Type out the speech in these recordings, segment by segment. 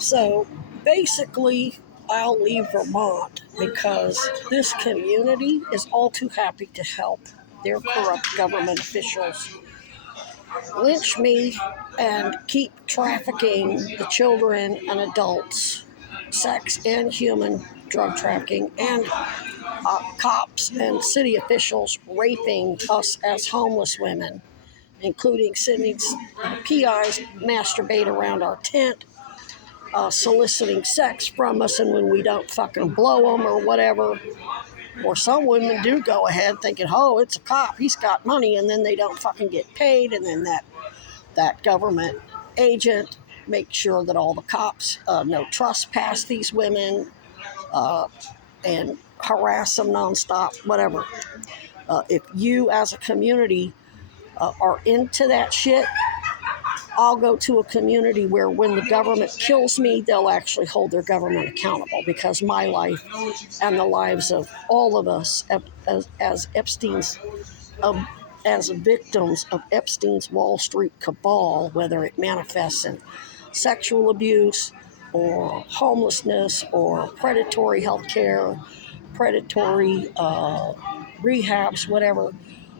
So basically, I'll leave Vermont because this community is all too happy to help their corrupt government officials lynch me and keep trafficking the children and adults, sex and human drug trafficking, and cops and city officials raping us as homeless women, including sending PIs masturbate around our tent, soliciting sex from us, and when we don't fucking blow them or whatever, or some women do go ahead thinking, oh, it's a cop, he's got money, and then they don't fucking get paid, and then that government agent makes sure that all the cops no trespass these women and harass them nonstop, whatever. If you as a community are into that shit, I'll go to a community where when the government kills me, they'll actually hold their government accountable, because my life and the lives of all of us as Epstein's as victims of Epstein's Wall Street cabal, whether it manifests in sexual abuse or homelessness or predatory health care, predatory rehabs, whatever,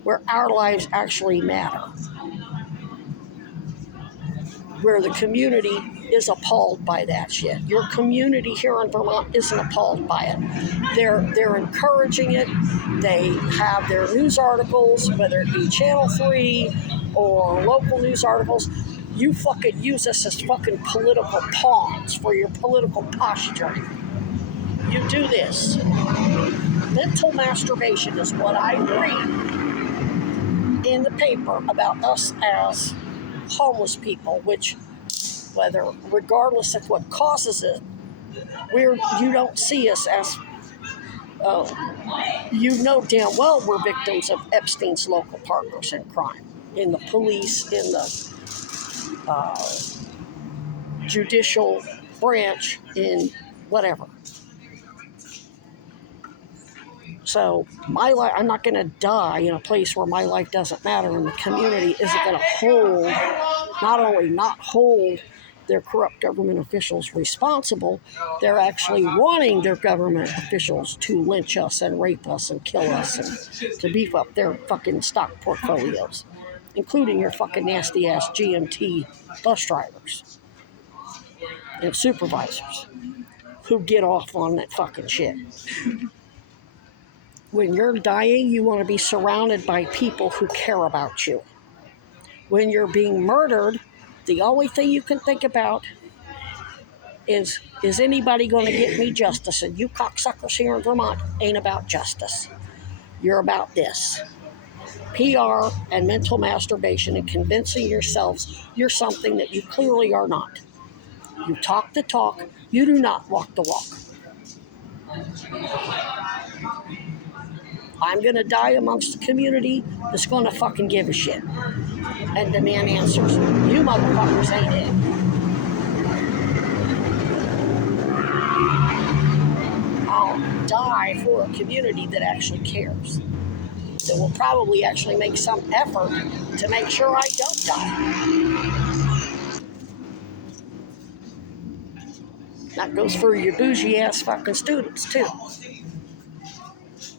where our lives actually matter, where the community is appalled by that shit. Your community here in Vermont isn't appalled by it. They're encouraging it. They have their news articles, whether it be Channel 3 or local news articles. You fucking use us as fucking political pawns for your political posturing. You do this. Mental masturbation is what I read in the paper about us as homeless people, which, regardless of what causes it, you don't see us as, you know damn well we're victims of Epstein's local partners in crime, in the police, in the judicial branch, in whatever. So my life, I'm not going to die in a place where my life doesn't matter, and the community isn't going to not hold their corrupt government officials responsible. They're actually wanting their government officials to lynch us and rape us and kill us and to beef up their fucking stock portfolios, including your fucking nasty ass GMT bus drivers and supervisors who get off on that fucking shit. When you're dying, you want to be surrounded by people who care about you. When you're being murdered, the only thing you can think about is anybody going to get me justice? And you cocksuckers here in Vermont ain't about justice. You're about this. PR and mental masturbation and convincing yourselves you're something that you clearly are not. You talk the talk, you do not walk the walk. I'm going to die amongst a community that's going to fucking give a shit and demand answers. You motherfuckers ain't it. I'll die for a community that actually cares, that will probably actually make some effort to make sure I don't die. That goes for your bougie ass fucking students too.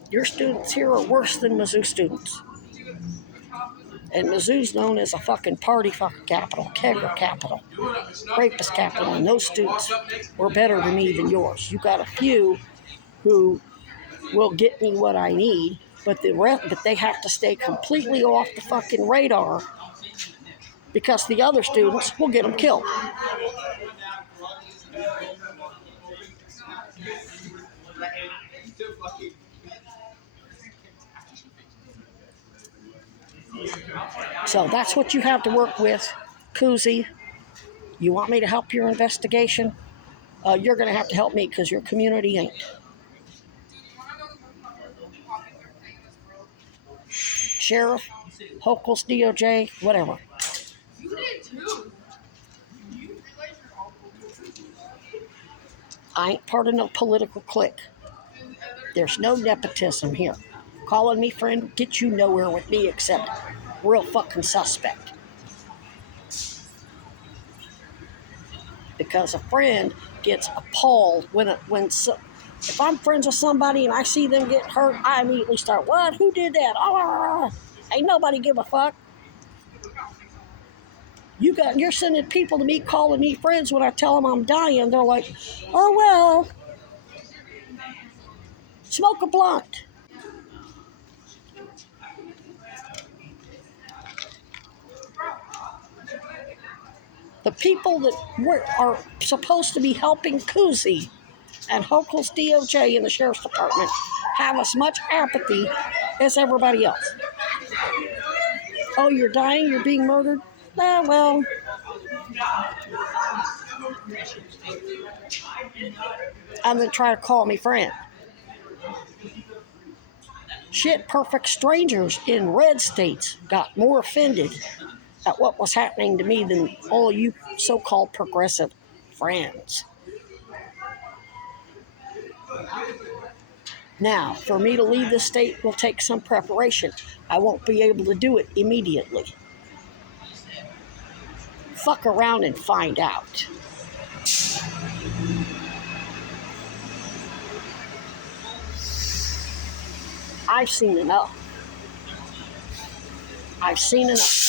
Your students here are worse than Mizzou students. And Mizzou's known as a fucking party fucking capital, kegger capital, rapist capital, and those students were better to me than yours. You got a few who will get me what I need, but they have to stay completely off the fucking radar because the other students will get them killed. So that's what you have to work with, Koozie. You want me to help your investigation? You're going to have to help me because your community ain't. Sheriff, Hochul's DOJ, whatever. You did too. I ain't part of no political clique. There's no nepotism here. Calling me friend gets you nowhere with me except real fucking suspect. because a friend gets appalled if I'm friends with somebody and I see them get hurt, I immediately start, what? Who did that? Oh, ain't nobody give a fuck. You're sending people to me calling me friends when I tell them I'm dying. They're like, oh well, smoke a blunt. The people that are supposed to be helping Kuzi and Hochul's DOJ and the Sheriff's Department have as much apathy as everybody else. Oh, you're dying? You're being murdered? Well. And then try to call me friend. Shit, perfect strangers in red states got more offended at what was happening to me than all you so-called progressive friends. Now, for me to leave the state will take some preparation. I won't be able to do it immediately. Fuck around and find out. I've seen enough. I've seen enough.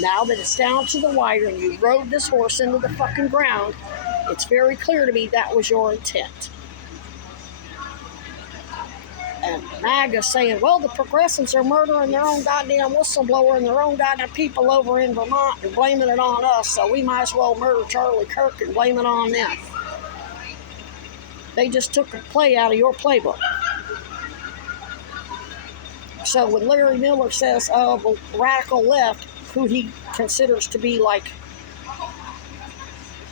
Now that it's down to the wire and you rode this horse into the fucking ground, it's very clear to me that was your intent. And MAGA saying, well, the progressives are murdering their own goddamn whistleblower and their own goddamn people over in Vermont and blaming it on us, so we might as well murder Charlie Kirk and blame it on them. They just took a play out of your playbook. So when Larry Miller says, the radical left, who he considers to be like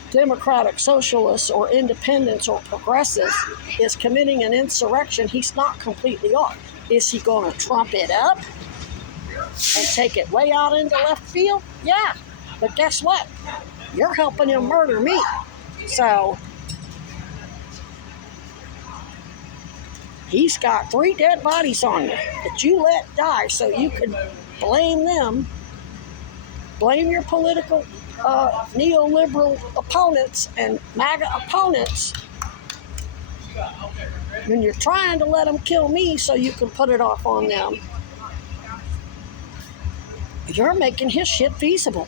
democratic socialists or independents or progressives, is committing an insurrection, he's not completely off. Is he going to trump it up and take it way out into left field? Yeah, but guess what? You're helping him murder me. So he's got 3 dead bodies on you that you let die so you can blame them, blame your political neoliberal opponents and MAGA opponents when you're trying to let them kill me so you can put it off on them. You're making his shit feasible.